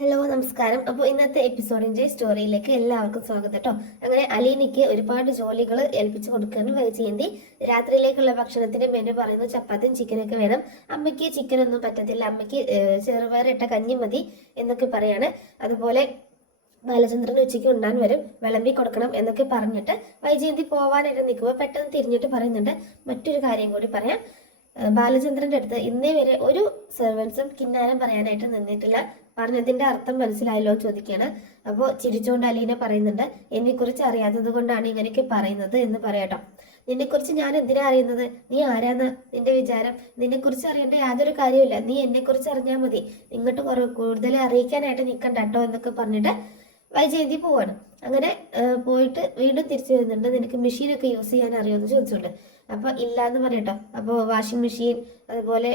Hello നമസ്കാരം. അപ്പോൾ ഇന്നത്തെ എപ്പിസോഡിന്റെ സ്റ്റോറിയിലേക്ക് എല്ലാവർക്കും സ്വാഗതം കേട്ടോ. അങ്ങനെ അലീനയ്ക്ക് ഒരുപാട് ജോലികൾ ഏൽപ്പിച്ചു കൊടുക്കുകയാണ് വൈജയന്തി. രാത്രിയിലേക്കുള്ള ഭക്ഷണത്തിന് മെനു പറയുന്നു ചപ്പാത്തിയും ചിക്കനൊക്കെ വേണം. അമ്മയ്ക്ക് ചിക്കനൊന്നും പറ്റത്തില്ല, അമ്മയ്ക്ക് ചെറുപയറിട്ട കഞ്ഞി മതി എന്നൊക്കെ പറയാണ്. അതുപോലെ ബാലചന്ദ്രൻ ഉച്ചയ്ക്ക് ഉണ്ണാൻ വരും, വിളമ്പി കൊടുക്കണം എന്നൊക്കെ പറഞ്ഞിട്ട് വൈജയന്തി പോവാനായിട്ട് നിൽക്കുമ്പോൾ പെട്ടെന്ന് തിരിഞ്ഞിട്ട് പറയുന്നുണ്ട് മറ്റൊരു കാര്യം കൂടി പറയാം. ബാലചന്ദ്രന്റെ അടുത്ത് ഇന്നേ വരെ ഒരു സെർവൻസും കിന്നാരം പറയാനായിട്ട് നിന്നിട്ടില്ല, പറഞ്ഞതിന്റെ അർത്ഥം മനസ്സിലായല്ലോ എന്ന് ചോദിക്കുകയാണ്. അപ്പോൾ ചിരിച്ചുകൊണ്ട് അലീന പറയുന്നുണ്ട്, എന്നെക്കുറിച്ച് അറിയാത്തത് കൊണ്ടാണ് ഇങ്ങനെയൊക്കെ പറയുന്നത് എന്ന് പറയാട്ടോ. നിന്നെക്കുറിച്ച് ഞാൻ എന്തിനാ അറിയുന്നത്? നീ ആരാന്ന് നിന്റെ വിചാരം? നിന്നെക്കുറിച്ച് അറിയേണ്ട യാതൊരു കാര്യമില്ല, നീ എന്നെക്കുറിച്ച് അറിഞ്ഞാൽ മതി, ഇങ്ങോട്ട് കൂടുതൽ അറിയിക്കാനായിട്ട് നിൽക്കണ്ട കേട്ടോ എന്നൊക്കെ പറഞ്ഞിട്ട് വൈജയന്തി പോവാണ്. അങ്ങനെ പോയിട്ട് വീണ്ടും തിരിച്ചു വരുന്നുണ്ട്. നിനക്ക് മെഷീനൊക്കെ യൂസ് ചെയ്യാൻ അറിയുമെന്ന് ചോദിച്ചോണ്ട്. അപ്പൊ ഇല്ല എന്ന് പറയട്ടോ. അപ്പോൾ വാഷിംഗ് മെഷീൻ അതുപോലെ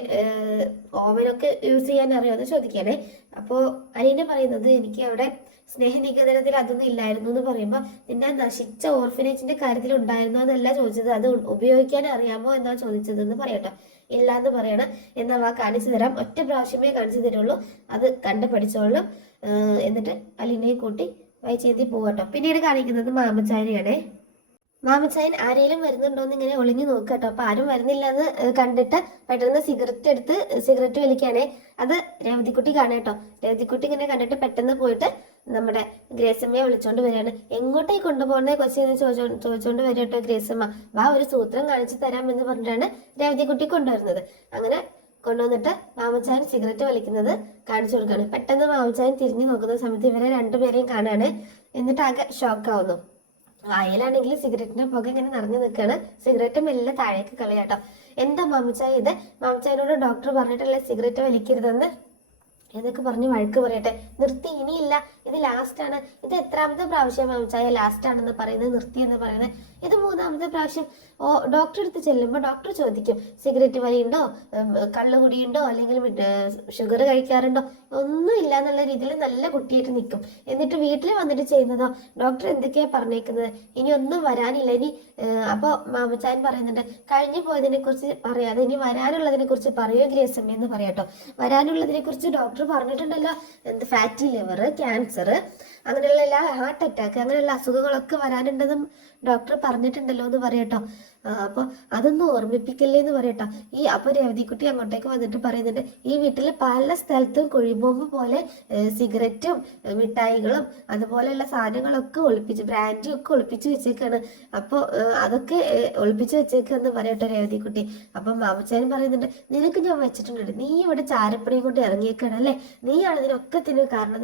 ഓവനൊക്കെ യൂസ് ചെയ്യാൻ അറിയുമെന്ന് ചോദിക്കാനേ. അപ്പോൾ അലീന പറയുന്നത് എനിക്ക് അവിടെ സ്നേഹനികേതനത്തിൽ അതൊന്നും ഇല്ലായിരുന്നു എന്ന് പറയുമ്പോൾ നിന്നെ നശിച്ച ഓർഫനേജിന്റെ കാര്യത്തിൽ ഉണ്ടായിരുന്നോ എന്നല്ല ചോദിച്ചത്, അത് ഉപയോഗിക്കാൻ അറിയാമോ എന്നാ ചോദിച്ചതെന്ന് പറയട്ടോ. ഇല്ല എന്ന് പറയണം. എന്നാ വാ കാണിച്ചു തരാം, ഒറ്റ പ്രാവശ്യമേ കാണിച്ചു തരുള്ളൂ, അത് കണ്ടു പഠിച്ചോളും. എന്നിട്ട് അലീനയെ കൂട്ടി വൈജയന്തി പോവട്ടോ. പിന്നീട് കാണിക്കുന്നത് മാമച്ചായനെയാണേ. മാമച്ചായൻ ആരെങ്കിലും വരുന്നുണ്ടോ എന്ന് ഇങ്ങനെ ഒളിഞ്ഞു നോക്കട്ടോ. അപ്പൊ ആരും വരുന്നില്ല എന്ന് കണ്ടിട്ട് പെട്ടെന്ന് സിഗരറ്റ് എടുത്ത് സിഗരറ്റ് വലിക്കാനേ. അത് രേവതിക്കുട്ടി കാണേട്ടോ. രേവതിക്കുട്ടി ഇങ്ങനെ കണ്ടിട്ട് പെട്ടെന്ന് പോയിട്ട് നമ്മുടെ ഗ്രേസമ്മയെ വിളിച്ചോണ്ട് വരികയാണ്. എങ്ങോട്ടേക്ക് കൊണ്ടുപോകുന്നേ കൊച്ചിന്ന് ചോദിച്ചോണ്ട് വരും കേട്ടോ ഗ്രേസമ്മ. വാ ഒരു സൂത്രം കാണിച്ചു തരാം എന്ന് പറഞ്ഞിട്ടാണ് രേവതിക്കുട്ടി കൊണ്ടുവരുന്നത്. അങ്ങനെ കൊണ്ടുവന്നിട്ട് മാമച്ചായൻ സിഗരറ്റ് വലിക്കുന്നത് കാണിച്ചു കൊടുക്കുകയാണ്. പെട്ടെന്ന് മാമച്ചായൻ തിരിഞ്ഞു നോക്കുന്ന സമയത്ത് ഇവരെ രണ്ടുപേരെയും കാണാണ്. എന്നിട്ട് ആകെ ഷോക്കാവുന്നു. വായിലാണെങ്കിൽ സിഗരറ്റിന്റെ പുക ഇങ്ങനെ നിറഞ്ഞു നിൽക്കുകയാണ്. സിഗരറ്റ് മെല്ലെ താഴേക്ക് കളയാട്ടോ. എന്താ മാമച്ചായ ഇത്? മാമച്ചായനോട് ഡോക്ടർ പറഞ്ഞിട്ടല്ലേ സിഗരറ്റ് വലിക്കരുതെന്ന് എന്നൊക്കെ പറഞ്ഞ് വഴക്ക് പറയട്ടെ. നിർത്തി, ഇനിയില്ല, ഇത് ലാസ്റ്റ് ആണ്. ഇത് എത്രാമത്തെ പ്രാവശ്യം മാമച്ചായ ലാസ്റ്റ് ആണെന്ന് പറയുന്നത്, നിർത്തി എന്ന് പറയുന്നത്? ഇത് മൂന്നാമത്തെ പ്രാവശ്യം. ഡോക്ടർ അടുത്ത് ചെല്ലുമ്പോൾ ഡോക്ടർ ചോദിക്കും സിഗരറ്റ് വലിയുണ്ടോ, കള്ളുകുടിയുണ്ടോ, അല്ലെങ്കിൽ ഷുഗർ കഴിക്കാറുണ്ടോ? ഒന്നും ഇല്ല എന്നുള്ള രീതിയിൽ നല്ല കുട്ടിയായിട്ട് നിൽക്കും. എന്നിട്ട് വീട്ടിൽ വന്നിട്ട് ചെയ്യുന്നതോ ഡോക്ടർ എന്തൊക്കെയാ പറഞ്ഞേക്കുന്നത്, ഇനി ഒന്നും വരാനില്ല ഇനി. അപ്പോൾ മാമച്ചായൻ പറയുന്നുണ്ട്, കഴിഞ്ഞു പോയതിനെ കുറിച്ച് പറയാതെ ഇനി വരാനുള്ളതിനെ കുറിച്ച് പറയോ ഗ്രേസമ്മ എന്ന് പറയാട്ടോ. വരാനുള്ളതിനെ കുറിച്ച് ഡോക്ടർ പറഞ്ഞിട്ടുണ്ടല്ലോ, എന്ത് ഫാറ്റി ലിവർ, ക്യാൻസർ, അങ്ങനെയുള്ള എല്ലാ ഹാർട്ട് അറ്റാക്ക്, അങ്ങനെയുള്ള അസുഖങ്ങളൊക്കെ വരാനുണ്ടെന്നും ഡോക്ടർ പറഞ്ഞിട്ടുണ്ടല്ലോ എന്ന് പറയട്ടോ. അപ്പൊ അതൊന്നും ഓർമ്മിപ്പിക്കല്ലേ എന്ന് പറയട്ടോ. അപ്പൊ രവതിക്കുട്ടി അങ്ങോട്ടേക്ക് വന്നിട്ട് പറയുന്നുണ്ട്, ഈ വീട്ടിൽ പല സ്ഥലത്തും കുഴിബോംബ് പോലെ സിഗരറ്റും മിഠായികളും അതുപോലെയുള്ള സാധനങ്ങളൊക്കെ ഒളിപ്പിച്ച്, ബ്രാൻഡും ഒക്കെ ഒളിപ്പിച്ച് വെച്ചേക്കാണ്. അപ്പോൾ അതൊക്കെ ഒളിപ്പിച്ച് വെച്ചേക്കാന്ന് പറയട്ടോ രവതിക്കുട്ടി. അപ്പൊ മാമച്ചായൻ പറയുന്നുണ്ട്, നിനക്ക് ഞാൻ വെച്ചിട്ടുണ്ട്, നീ ഇവിടെ ചാരപ്പണിയും കൊണ്ട് ഇറങ്ങിയേക്കാണ് അല്ലേ, നീയാണ് ഇതിനൊക്കത്തിന് കാരണം,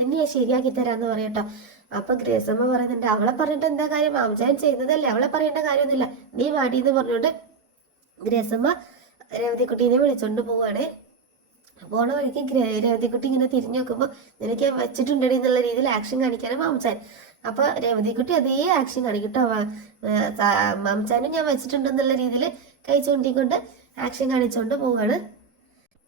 നിന്നെ ഞാൻ ശരിയാക്കി തരാന്ന് പറയട്ടോ. അപ്പൊ ഗ്രേസമ്മ പറയുന്നുണ്ട്, അവളെ പറഞ്ഞിട്ട് എന്താ കാര്യം, മാമച്ചായൻ ചെയ്യുന്നതല്ലേ, അവളെ പറയേണ്ട കാര്യമൊന്നുമില്ല, നീ വാടി എന്ന് പറഞ്ഞോണ്ട് ഗ്രേസമ്മ രവതിക്കുട്ടീനെ വിളിച്ചോണ്ട് പോവാണ്. പോണ വഴിക്ക് രവതിക്കുട്ടി ഇങ്ങനെ തിരിഞ്ഞു നോക്കുമ്പോൾ നിനക്ക് വെച്ചിട്ടുണ്ടടി എന്നുള്ള രീതിയിൽ ആക്ഷൻ കാണിക്കാനും മാമച്ചാൻ. അപ്പൊ രവതിക്കുട്ടി അതേ ആക്ഷൻ കാണിക്കട്ടോ. മാമച്ചാനും ഞാൻ വെച്ചിട്ടുണ്ടെന്നുള്ള രീതിയിൽ കൈ ചൂണ്ടിക്കൊണ്ട് ആക്ഷൻ കാണിച്ചോണ്ട് പോവാണ്.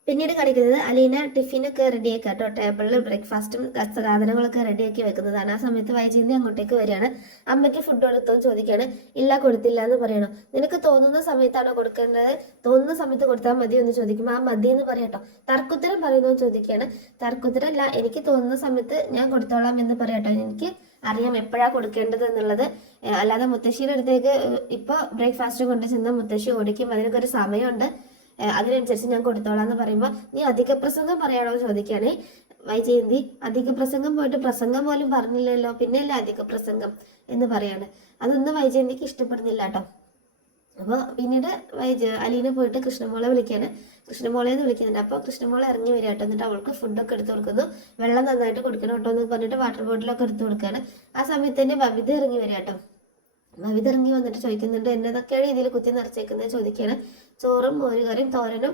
പിന്നീട് കാണിക്കുന്നത് അലീന ടിഫിനൊക്കെ റെഡിയാക്കുക കേട്ടോ. ടേബിളിൽ ബ്രേക്ക്ഫാസ്റ്റും സാധനങ്ങളൊക്കെ റെഡിയാക്കി വെക്കുന്നതാണ്. ആ സമയത്ത് വൈജയന്തി അങ്ങോട്ടേക്ക് വരികയാണ്. അമ്മയ്ക്ക് ഫുഡ് കൊടുത്തോ ചോദിക്കുകയാണ്. ഇല്ല, കൊടുത്തില്ല എന്ന് പറയണോ. നിനക്ക് തോന്നുന്ന സമയത്താണോ കൊടുക്കേണ്ടത്, തോന്നുന്ന സമയത്ത് കൊടുത്താൽ മതി എന്ന് ചോദിക്കുമ്പോൾ ആ മതി എന്ന് പറയട്ടോ. തർക്കുത്തരം പറയുന്നോ ചോദിക്കുകയാണ്. തർക്കുത്തരം അല്ല, എനിക്ക് തോന്നുന്ന സമയത്ത് ഞാൻ കൊടുത്തോളാം എന്ന് പറയട്ടോ. എനിക്ക് അറിയാം എപ്പോഴാ കൊടുക്കേണ്ടത് എന്നുള്ളത്. അല്ലാതെ മുത്തശ്ശിയുടെ അടുത്തേക്ക് ഇപ്പൊ ബ്രേക്ക്ഫാസ്റ്റ് കൊണ്ട് ചെന്ന മുത്തശ്ശി ഓടിക്കും, അതിനൊക്കെ ഒരു സമയമുണ്ട്, അതിനനുസരിച്ച് ഞാൻ കൊടുത്തോളാം എന്ന് പറയുമ്പോൾ നീ അധിക പ്രസംഗം പറയാണോ ചോദിക്കുകയാണെ വൈജയന്തി. അധിക പ്രസംഗം പോയിട്ട് പ്രസംഗം പോലും പറഞ്ഞില്ലല്ലോ, പിന്നെയല്ലേ അധിക പ്രസംഗം എന്ന് പറയാണ്. അതൊന്നും വൈജയന്തിക്ക് ഇഷ്ടപ്പെടുന്നില്ല കേട്ടോ. അപ്പോൾ പിന്നീട് അലീന പോയിട്ട് കൃഷ്ണമോളെ വിളിക്കാണ്. കൃഷ്ണമോളെ എന്ന് വിളിക്കുന്നുണ്ട്. അപ്പോൾ കൃഷ്ണമോളെ ഇറങ്ങി വരിക കേട്ടോ. എന്നിട്ട് അവൾക്ക് ഫുഡൊക്കെ എടുത്തു കൊടുക്കുന്നു. വെള്ളം നന്നായിട്ട് കൊടുക്കണം കേട്ടോ എന്ന് പറഞ്ഞിട്ട് വാട്ടർ ബോട്ടിലൊക്കെ എടുത്തു കൊടുക്കുകയാണ്. ആ സമയത്ത് തന്നെ ബബിത ഇറങ്ങി വരിക കേട്ടോ. ബബിത ഇറങ്ങി വന്നിട്ട് ചോദിക്കുന്നുണ്ട്, എന്നതൊക്കെയാണ് ഇതിൽ കുത്തി നിറച്ചേക്കുന്നത് ചോദിക്കുകയാണ്. ചോറും മോരുകറിയും തോരനും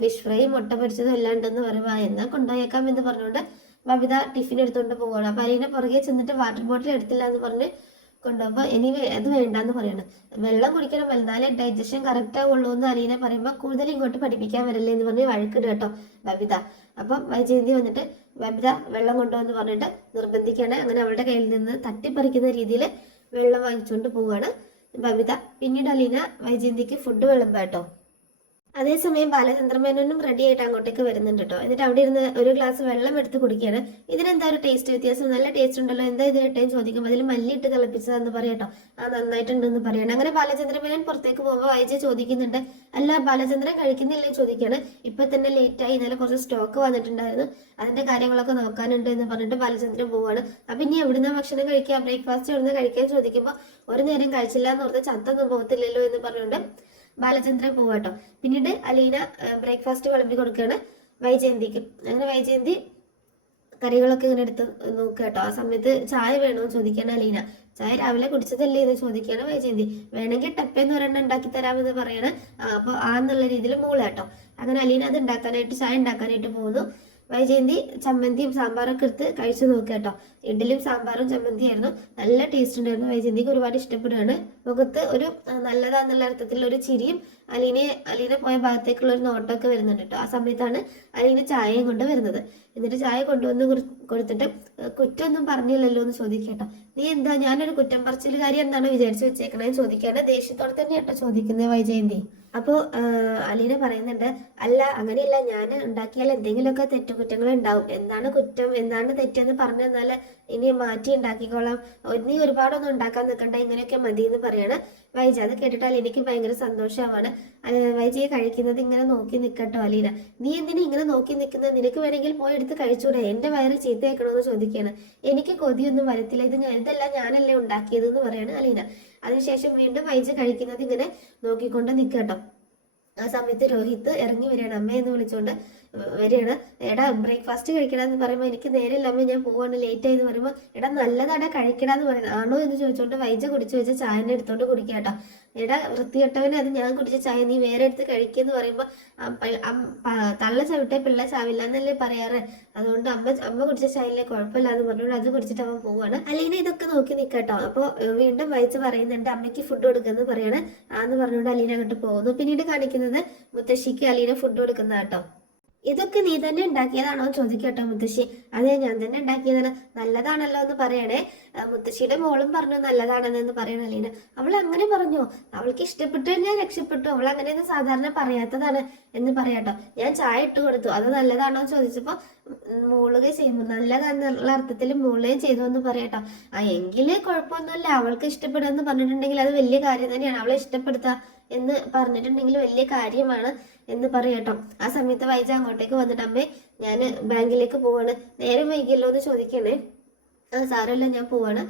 ഫിഷ് ഫ്രൈയും മുട്ട പൊരിച്ചതും എല്ലാം ഉണ്ടെന്ന് പറയുമ്പോൾ എന്നാ കൊണ്ടുപോയേക്കാം എന്ന് പറഞ്ഞുകൊണ്ട് ബബിത ടിഫിൻ എടുത്തുകൊണ്ട് പോവുകയാണ്. അപ്പൊ അലീന പുറകെ ചെന്നിട്ട് വാട്ടർ ബോട്ടിൽ എടുത്തില്ല എന്ന് പറഞ്ഞ് കൊണ്ടുപോകുമ്പോൾ ഇനി അത് വേണ്ടാന്ന് പറയണം. വെള്ളം കുടിക്കണം, എന്നാലേ ഡൈജഷൻ കറക്റ്റ് ആവുള്ളൂ എന്ന് അലീന പറയുമ്പോൾ കൂടുതൽ ഇങ്ങോട്ട് പഠിപ്പിക്കാൻ വരല്ലേ എന്ന് പറഞ്ഞ് വഴക്കിടുക കേട്ടോ ബബിത. അപ്പം വൈജയന്തി വന്നിട്ട് ബബിത വെള്ളം കൊണ്ടുവന്ന് പറഞ്ഞിട്ട് നിർബന്ധിക്കുകയാണ്. അങ്ങനെ അവളുടെ കയ്യിൽ നിന്ന് തട്ടിപ്പറിക്കുന്ന രീതിയിൽ വെള്ളം വാങ്ങിച്ചുകൊണ്ട് പോവുകയാണ് ബബിത. പിന്നീട് അലീന വൈജയന്തിക്ക് ഫുഡ് വിളമ്പാട്ടോ. അതേസമയം ബാലചന്ദ്രമേനോനും റെഡി ആയിട്ട് അങ്ങോട്ടേക്ക് വരുന്നുണ്ട് കേട്ടോ. എന്നിട്ട് അവിടെ ഇരുന്ന് ഒരു ഗ്ലാസ് വെള്ളം എടുത്ത് കുടിക്കുകയാണ്. ഇതിനെന്താ ഒരു ടേസ്റ്റ് വ്യത്യാസം, നല്ല ടേസ്റ്റ് ഉണ്ടല്ലോ, എന്താ ഇത് ഇട്ടേന്ന് ചോദിക്കുമ്പോൾ അതിൽ മല്ലി ഇട്ട് തിളപ്പിച്ചതെന്ന് പറയാട്ടോ. ആ നന്നായിട്ടുണ്ടെന്ന് പറയണം. അങ്ങനെ ബാലചന്ദ്രമേനോൻ പുറത്തേക്ക് പോകുമ്പോൾ വൈജ ചോദിക്കുന്നുണ്ട്, അല്ല ബാലചന്ദ്രൻ കഴിക്കുന്നില്ലേ ചോദിക്കാണ്. ഇപ്പൊ തന്നെ ലേറ്റായി, ഇന്നലെ കുറച്ച് സ്റ്റോക്ക് വന്നിട്ടുണ്ടായിരുന്നു, അതിന്റെ കാര്യങ്ങളൊക്കെ നോക്കാനുണ്ട് എന്ന് പറഞ്ഞിട്ട് ബാലചന്ദ്രൻ പോവാണ്. അപ്പൊ ഇനി എവിടുന്ന ഭക്ഷണം കഴിക്കുക, ബ്രേക്ക്ഫാസ്റ്റ് എവിടുന്ന് കഴിക്കാൻ ചോദിക്കുമ്പോൾ ഒരു നേരം കഴിച്ചില്ല എന്ന് ഓർത്ത് ചത്തൊന്നും പോകത്തില്ലല്ലോ എന്ന് പറഞ്ഞുകൊണ്ട് ബാലചന്ദ്രൻ പോവാട്ടോ. പിന്നീട് അലീന ബ്രേക്ക്ഫാസ്റ്റ് വിളമ്പി കൊടുക്കുകയാണ് വൈജയന്തിക്ക്. അങ്ങനെ വൈജയന്തി കറികളൊക്കെ ഇങ്ങനെ എടുത്ത് നോക്കുക കേട്ടോ. ആ സമയത്ത് ചായ വേണമെന്ന് ചോദിക്കുകയാണ് അലീന. ചായ രാവിലെ കുടിച്ചതല്ലേ എന്ന് ചോദിക്കുകയാണ് വൈജയന്തി. വേണമെങ്കിൽ ടപ്പേന്ന് ഒരെണ്ണം ഉണ്ടാക്കി തരാമെന്ന് പറയണ. അപ്പൊ എന്നുള്ള രീതിയിൽ മൂളാട്ടോ. അങ്ങനെ അലീന അത് ഉണ്ടാക്കാനായിട്ട്, ചായ ഉണ്ടാക്കാനായിട്ട് പോകുന്നു. വൈജയന്തി ചമ്മന്തിയും സാമ്പാറൊക്കെ എടുത്ത് കഴിച്ചു നോക്കുക കേട്ടോ. ഇഡ്ഡലിയും സാമ്പാറും ചമ്മന്തിയായിരുന്നു, നല്ല ടേസ്റ്റ് ഉണ്ടായിരുന്നു. വൈജയന്തിക്ക് ഒരുപാട് ഇഷ്ടപ്പെടുകയാണ്. മുഖത്ത് ഒരു നല്ലതാന്നുള്ള അർത്ഥത്തിൽ ഒരു ചിരിയും അലീന പോയ ഭാഗത്തേക്കുള്ള ഒരു നോട്ടമൊക്കെ വരുന്നുണ്ട് കേട്ടോ. ആ സമയത്താണ് അലീന ചായയും കൊണ്ട് വരുന്നത്. എന്നിട്ട് ചായ കൊണ്ടുവന്ന് കൊടുത്തിട്ട് കുറ്റമൊന്നും പറഞ്ഞില്ലല്ലോ എന്ന് ചോദിക്കട്ടോ. നീ എന്താ, ഞാനൊരു കുറ്റം പറച്ചിലുകാരി എന്നാണ് വിചാരിച്ചു വെച്ചേക്കണേന്ന് ചോദിക്കാണ്. ദേഷ്യത്തോടെ തന്നെ കേട്ടോ ചോദിക്കുന്നത് വൈജയന്തി. അപ്പോൾ അലീന പറയുന്നുണ്ട്, അല്ല അങ്ങനെയല്ല, ഞാൻ ഉണ്ടാക്കിയാൽ എന്തെങ്കിലുമൊക്കെ തെറ്റുകുറ്റങ്ങൾ ഉണ്ടാവും, എന്താണ് കുറ്റം എന്താണ് തെറ്റെന്ന് പറഞ്ഞു തന്നാൽ ഇനി മാറ്റി ഉണ്ടാക്കിക്കോളാം, നീ ഒരുപാടൊന്നും ഉണ്ടാക്കാൻ നിൽക്കണ്ട, ഇങ്ങനെയൊക്കെ മതി എന്ന് പറയാണ് വൈജ. അത് കേട്ടിട്ടാൽ എനിക്ക് ഭയങ്കര സന്തോഷമാണ്. വൈജയെ കഴിക്കുന്നത് ഇങ്ങനെ നോക്കി നിൽക്കട്ടോ അലീന. നീ എന്തിനാ ഇങ്ങനെ നോക്കി നിൽക്കുന്നത്, നിനക്ക് വേണമെങ്കിൽ പോയി എടുത്ത് കഴിച്ചൂടെ, എന്റെ വയറ് ചീത്തയാക്കണമെന്ന് ചോദിക്കുകയാണ്. എനിക്ക് കൊതിയൊന്നും വരത്തില്ല, ഇതെല്ലാം ഞാനല്ലേ ഉണ്ടാക്കിയത് എന്ന് പറയാണ് അലീന. അതിനുശേഷം വീണ്ടും വൈജ കഴിക്കുന്നത് ഇങ്ങനെ നോക്കിക്കൊണ്ട് നിൽക്കട്ടോ. ആ സമയത്ത് രോഹിത് ഇറങ്ങി വരികയാണ്, അമ്മയെന്ന് വിളിച്ചുകൊണ്ട് വരികയാണ്. എടാ ബ്രേക്ക്ഫാസ്റ്റ് കഴിക്കണമെന്ന് പറയുമ്പോൾ എനിക്ക് നേരില്ല അമ്മ, ഞാൻ പോവാണ്, ലേറ്റ് ആയി എന്ന് പറയുമ്പോൾ എടാ നല്ലതാടാ കഴിക്കടാന്ന് പറയുന്നത്. ആണോ എന്ന് ചോദിച്ചുകൊണ്ട് വൈജ കുടിച്ചു വെച്ച ചായനെ എടുത്തോണ്ട് കുടിക്കാട്ടോ. എടാ വൃത്തികെട്ടവനെ, അത് ഞാൻ കുടിച്ച ചായ നീ വേറെ എടുത്ത് കഴിക്കുമെന്ന് പറയുമ്പോൾ തള്ള ചവിട്ടെ പിള്ള ചാവില്ല എന്നല്ലേ പറയാറ്, അതുകൊണ്ട് അമ്മ കുടിച്ച ചായയിലെ കുഴപ്പമില്ല എന്ന് പറഞ്ഞുകൊണ്ട് അത് കുടിച്ചിട്ട് അവൻ പോവാണ്. അല്ലെങ്കിൽ ഇതൊക്കെ നോക്കി നിൽക്കട്ടോ. അപ്പോൾ വീണ്ടും വൈജ പറയുന്നുണ്ട് അമ്മയ്ക്ക് ഫുഡ് കൊടുക്കുമെന്ന് പറയാണ്. ആന്ന് പറഞ്ഞുകൊണ്ട് അലീന അങ്ങോട്ട് പോകുന്നു. പിന്നീട് കാണിക്കുന്നത് മുത്തശ്ശിക്ക് അലീന ഫുഡ് കൊടുക്കുന്ന കേട്ടോ. ഇതൊക്കെ നീ തന്നെ ഉണ്ടാക്കിയതാണോ ചോദിക്കട്ടോ മുത്തശ്ശി. അതെ ഞാൻ തന്നെ ഉണ്ടാക്കിയതാണ്, നല്ലതാണല്ലോ എന്ന് പറയണേ. മുത്തശ്ശിയുടെ മോളും പറഞ്ഞു നല്ലതാണെന്ന് പറയണ അലീന. അവൾ അങ്ങനെ പറഞ്ഞു, അവൾക്ക് ഇഷ്ടപ്പെട്ടു കഴിഞ്ഞാൽ രക്ഷപ്പെട്ടു, അവൾ അങ്ങനെയൊന്നും സാധാരണ പറയാത്തതാണ് എന്ന് പറയാട്ടോ. ഞാൻ ചായ ഇട്ട് കൊടുത്തു, അത് നല്ലതാണോ ചോദിച്ചപ്പോ മൂളുകയും ചെയ്യുന്നു, നല്ലതാന്നുള്ള അർത്ഥത്തിൽ മൂളുകയും ചെയ്തു എന്ന് പറയട്ടോ. എങ്കില് കുഴപ്പമൊന്നുമില്ല, അവൾക്ക് ഇഷ്ടപ്പെടുമെന്ന് പറഞ്ഞിട്ടുണ്ടെങ്കിൽ അത് വലിയ കാര്യം തന്നെയാണ്, അവളെ ഇഷ്ടപ്പെടുത്തുക എന്ന് പറഞ്ഞിട്ടുണ്ടെങ്കിൽ വലിയ കാര്യമാണ് എന്ന് പറയട്ടോ. ആ സമയത്ത് വൈജ അങ്ങോട്ടേക്ക് വന്നിട്ട് അമ്മേ ഞാൻ ബാങ്കിലേക്ക് പോവാണ്, നേരം വൈകിയല്ലോ എന്ന് ചോദിക്കണേ. സാരമില്ല ഞാൻ പോവാണ്,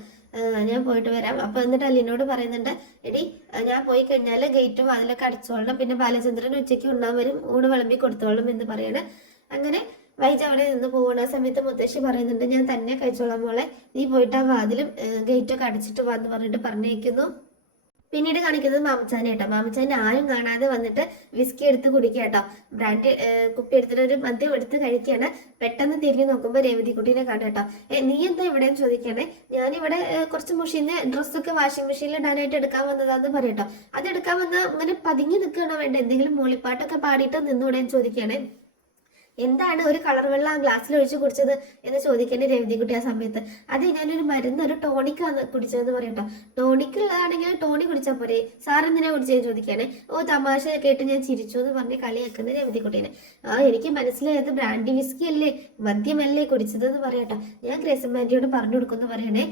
ഞാൻ പോയിട്ട് വരാം. അപ്പൊ എന്നിട്ട് അലീനോട് പറയുന്നുണ്ട്, എടി ഞാൻ പോയി കഴിഞ്ഞാൽ ഗേറ്റും അതിലൊക്കെ അടച്ചോളണം, പിന്നെ ബാലചന്ദ്രൻ ഉച്ചയ്ക്ക് ഉണ്ണാൻ വരും, ഊണ് വിളമ്പി കൊടുത്തോളണം എന്ന് പറയണേ. അങ്ങനെ വൈജ അവിടെ നിന്ന് പോകണ. ആ സമയത്ത് മുത്തശ്ശി പറയുന്നുണ്ട് ഞാൻ തന്നെ കഴിച്ചോളാം മോളെ, നീ പോയിട്ട് ആ വാതിലും ഗേറ്റൊക്കെ അടച്ചിട്ട് വാന്ന് പറഞ്ഞിട്ട് പറഞ്ഞേക്കുന്നു. പിന്നീട് കാണിക്കുന്നത് മാമച്ചാനെ കേട്ടോ. മാമച്ചാൻ ആരും കാണാതെ വന്നിട്ട് വിസ്കി എടുത്ത് കുടിക്കുക കേട്ടോ. ബ്രാൻഡ് കുപ്പി എടുത്തിട്ട് ഒരു മദ്യം എടുത്ത് കഴിക്കുകയാണ്. പെട്ടെന്ന് തിരിഞ്ഞു നോക്കുമ്പോൾ രേവതിക്കുട്ടീനെ കാണാം കേട്ടോ. നീ എന്താ ഇവിടെയെന്ന് ചോദിക്കണേ. ഞാനിവിടെ കുറച്ച് മുഷീന്ന് ഡ്രസ്സൊക്കെ വാഷിംഗ് മെഷീനിൽ ഇടാനായിട്ട് എടുക്കാൻ വന്നതാന്ന് പറയട്ടോ. അത് എടുക്കാൻ വന്നാൽ അങ്ങനെ പതുങ്ങി നിൽക്കുകയാണോ വേണ്ട, എന്തെങ്കിലും മൂളിപ്പാട്ടൊക്കെ പാടിയിട്ട് നിന്നൂടെന്ന് ചോദിക്കുകയാണെ. എന്താണ് ഒരു കളർ വെള്ളം ആ ഗ്ലാസ്സിൽ ഒഴിച്ച് കുടിച്ചത് എന്ന് ചോദിക്കേണ്ട രവിതിക്കുട്ടി ആ സമയത്ത്. അതെ ഞാനൊരു മരുന്ന്, ഒരു ടോണിക്കാണ് കുടിച്ചതെന്ന് പറയട്ടോ. ടോണിക് ഉള്ളതാണെങ്കിൽ ടോണി കുടിച്ചാൽ പോരെ, സാറെന്തിനാ കുടിച്ചതെന്ന് ചോദിക്കാനേ. തമാശ കേട്ട് ഞാൻ ചിരിച്ചു എന്ന് പറഞ്ഞ് കളിയാക്കുന്ന രവിതിക്കുട്ടീനെ. എനിക്ക് മനസ്സിലായത് ബ്രാൻഡി വിസ്കി അല്ലേ, മദ്യമല്ലേ കുടിച്ചതെന്ന് പറയട്ടോ. ഞാൻ ഗ്രേസമ്മയോട് പറഞ്ഞു കൊടുക്കുമെന്ന് പറയണേ.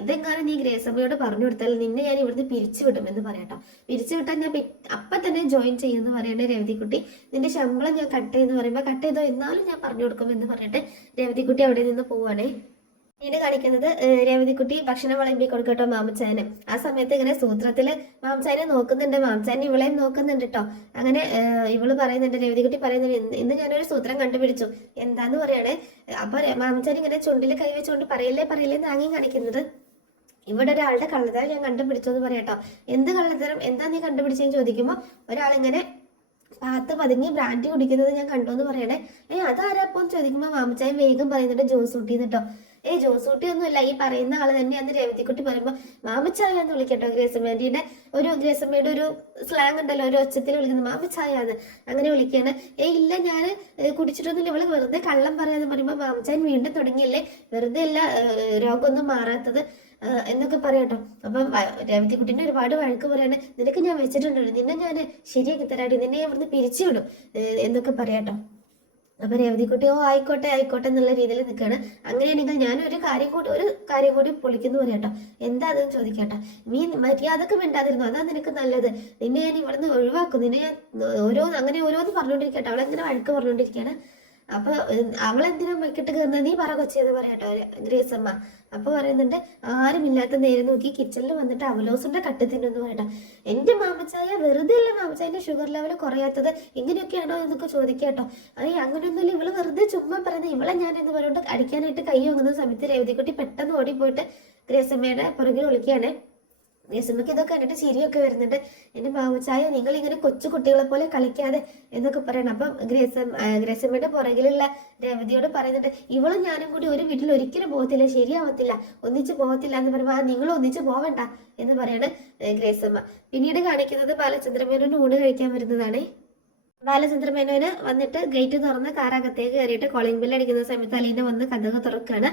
ഇതെങ്ങാനും നീ ഗ്രേസമ്മയോട് പറഞ്ഞു കൊടുത്താൽ നിന്നെ ഞാൻ ഇവിടുന്ന് പിരിച്ചു വിടുമെന്ന് പറയട്ടോ. പിരിച്ചു വിട്ടാൽ ഞാൻ അപ്പം തന്നെ ജോയിൻ ചെയ്യുമെന്ന് പറയണേ രവിതിക്കുട്ടി. നിന്റെ ശമ്പളം ഞാൻ കട്ട് ചെയ്യുന്ന പറയുമ്പോൾ കട്ട് ചെയ്തോ എന്നാലും ഞാൻ പറഞ്ഞു കൊടുക്കും എന്ന് പറഞ്ഞിട്ട് രേവതിക്കുട്ടി അവിടെ നിന്ന് പോവാണേ. പിന്നീട് കാണിക്കുന്നത് രേവതിക്കുട്ടി ഭക്ഷണം വിളമ്പി കൊടുക്കട്ടോ മാമച്ചാന്. ആ സമയത്ത് ഇങ്ങനെ സൂത്രത്തില് മാമച്ചാനെ നോക്കുന്നുണ്ട്, മാമച്ചാൻ ഇവളെയും നോക്കുന്നുണ്ട് കേട്ടോ. അങ്ങനെ ഇവള് പറയുന്നുണ്ട്, രേവതിക്കുട്ടി പറയുന്നുണ്ട് ഇന്ന് ഞാനൊരു സൂത്രം കണ്ടുപിടിച്ചു, എന്താന്ന് പറയണേ. അപ്പൊ മാമച്ചാൻ ഇങ്ങനെ ചുണ്ടിൽ കൈവച്ചുകൊണ്ട് പറയല്ലേ നാങ്ങി കാണിക്കുന്നത്. ഇവിടെ ഒരാളുടെ കള്ളത്തരം ഞാൻ കണ്ടുപിടിച്ചു എന്ന് പറയട്ടോ. എന്ത് കള്ളത്തരം, എന്താ നീ കണ്ടുപിടിച്ചെന്ന് ചോദിക്കുമ്പോൾ ഒരാളിങ്ങനെ പാത്ത് പതുങ്ങി ബ്രാൻഡി കുടിക്കുന്നത് ഞാൻ കണ്ടു എന്ന് പറയണേ. അതാരാപ്പോന്ന് ചോദിക്കുമ്പോൾ മാമച്ചായൻ വേഗം പറയുന്നുണ്ട് ജോസൂട്ടി കേട്ടോ. ജോസൂട്ടി ഒന്നുമില്ല, ഈ പറയുന്ന ആള് തന്നെയാന്ന് രേവതിക്കുട്ടി പറയുമ്പോൾ മാമച്ചായ എന്ന് വിളിക്കട്ടോ. ഗ്രേസമ്മയുടെ ഒരു സ്ലാങ് ഉണ്ടല്ലോ, ഒരു ഒച്ചത്തിൽ വിളിക്കുന്നത് മാമച്ചായാന്ന് അങ്ങനെ വിളിക്കുകയാണ്. ഇല്ല ഞാൻ കുടിച്ചിട്ടൊന്നുമില്ല, ഇവള് വെറുതെ കള്ളം പറയാന്ന് പറയുമ്പോൾ മാമച്ചായൻ വീണ്ടും തുടങ്ങിയല്ലേ, വെറുതെ അല്ല രോഗമൊന്നും മാറാത്തത്, എന്നൊക്കെ പറയാട്ടോ. അപ്പം രേവതിക്കുട്ടീനെ ഒരുപാട് വഴക്ക് പറയാണ്, നിനക്ക് ഞാൻ വെച്ചിട്ടുണ്ടല്ലോ, നിന്നെ ഞാൻ ശരിയാക്കി തരാടി, നിന്നെ ഞാൻ ഇവിടുന്ന് പിരിച്ചുവിടും എന്നൊക്കെ പറയാട്ടോ. അപ്പൊ രേവതിക്കുട്ടി ഓ ആയിക്കോട്ടെ ആയിക്കോട്ടെ എന്നുള്ള രീതിയിൽ നിൽക്കുകയാണ്. അങ്ങനെയാണെങ്കിൽ ഞാൻ ഒരു കാര്യം കൂടി പൊളിക്കുന്നു പറയാട്ടോ. എന്താ അതെന്ന് ചോദിക്കാട്ടോ. നീ മര്യാദക്ക് മിണ്ടാതിരുന്നു, അതാ നിനക്ക് നല്ലത്. നിന്നെ ഞാൻ ഇവിടുന്ന് ഒഴിവാക്കും, നിന്നെ ഞാൻ ഓരോന്ന് പറഞ്ഞുകൊണ്ടിരിക്കട്ടെ. അവളെങ്ങനെ വഴക്ക് പറഞ്ഞുകൊണ്ടിരിക്കുകയാണ്. അപ്പൊ അവളെന്തിനാ മെക്കിട്ട് കയറുന്നത്, നീ പറ കൊച്ചേന്ന് പറയാട്ടോ ഗ്രേസമ്മ. അപ്പൊ പറയുന്നുണ്ട്, ആരുമില്ലാത്ത നേരം നോക്കി കിച്ചണിൽ വന്നിട്ട് അവലോസിന്റെ കട്ട് തിന്നെന്ന് പറയട്ടെ. എന്റെ മാമച്ചായ വെറുതെ അല്ല മാമച്ചായന്റെ ഷുഗർ ലെവൽ കുറയാത്തത്, ഇങ്ങനെയൊക്കെയാണോ എന്നൊക്കെ ചോദിക്കാട്ടോ. അങ്ങനെയൊന്നുമില്ല, ഇവള് വെറുതെ ചുമ്മാ പറയുന്നത്, ഇവളെ ഞാൻ എന്ന് പറഞ്ഞിട്ട് അടിക്കാനായിട്ട് കൈ വാങ്ങുന്ന സമയത്ത് രേവതിക്കുട്ടി പെട്ടെന്ന് ഓടിപ്പോയിട്ട് ഗ്രേസമ്മയുടെ പുറകിൽ വിളിക്കുകയാണ്. ഗ്രേസമ്മയ്ക്ക് ഇതൊക്കെ കണ്ടിട്ട് ചിരിയൊക്കെ വരുന്നുണ്ട്. എന്റെ മാമച്ചായ, നിങ്ങൾ ഇങ്ങനെ കൊച്ചു കുട്ടികളെ പോലെ കളിക്കാതെ എന്നൊക്കെ പറയണം. അപ്പം ഗ്രേസമ്മയുടെ പുറകിലുള്ള രേവതിയോട് പറയുന്നുണ്ട്, ഇവളും ഞാനും കൂടി ഒരു വീട്ടിൽ ഒരിക്കലും പോകത്തില്ല, ശരിയാവത്തില്ല, ഒന്നിച്ച് പോകത്തില്ല എന്ന് പറയുമ്പോൾ നിങ്ങൾ ഒന്നിച്ച് പോവണ്ട എന്ന് പറയാണ് ഗ്രേസമ്മ. പിന്നീട് കാണിക്കുന്നത് ബാലചന്ദ്രമേനോന് ഊണ് കഴിക്കാൻ വരുന്നതാണ്. ബാലചന്ദ്രമേനോന് വന്നിട്ട് ഗേറ്റ് തുറന്ന് കാറകത്തേക്ക് കയറിയിട്ട് കോളിംഗ് ബെല്ല് അടിക്കുന്ന സമയത്ത് അലീന വന്ന് കഥക് തുറക്കുകയാണ്.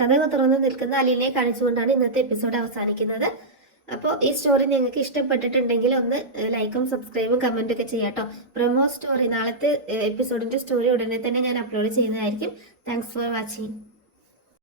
കഥക് തുറന്ന് നിൽക്കുന്ന അലീനയെ കാണിച്ചുകൊണ്ടാണ് ഇന്നത്തെ എപ്പിസോഡ് അവസാനിക്കുന്നത്. അപ്പോൾ ഈ സ്റ്റോറി നിങ്ങൾക്ക് ഇഷ്ടപ്പെട്ടിട്ടുണ്ടെങ്കിൽ ഒന്ന് ലൈക്കും സബ്സ്ക്രൈബും കമൻറ്റും ഒക്കെ ചെയ്യാട്ടോ. പ്രൊമോ സ്റ്റോറി, നാളത്തെ എപ്പിസോഡിന്റെ സ്റ്റോറി ഉടനെ തന്നെ ഞാൻ അപ്ലോഡ് ചെയ്യുന്നതായിരിക്കും. Thanks for watching.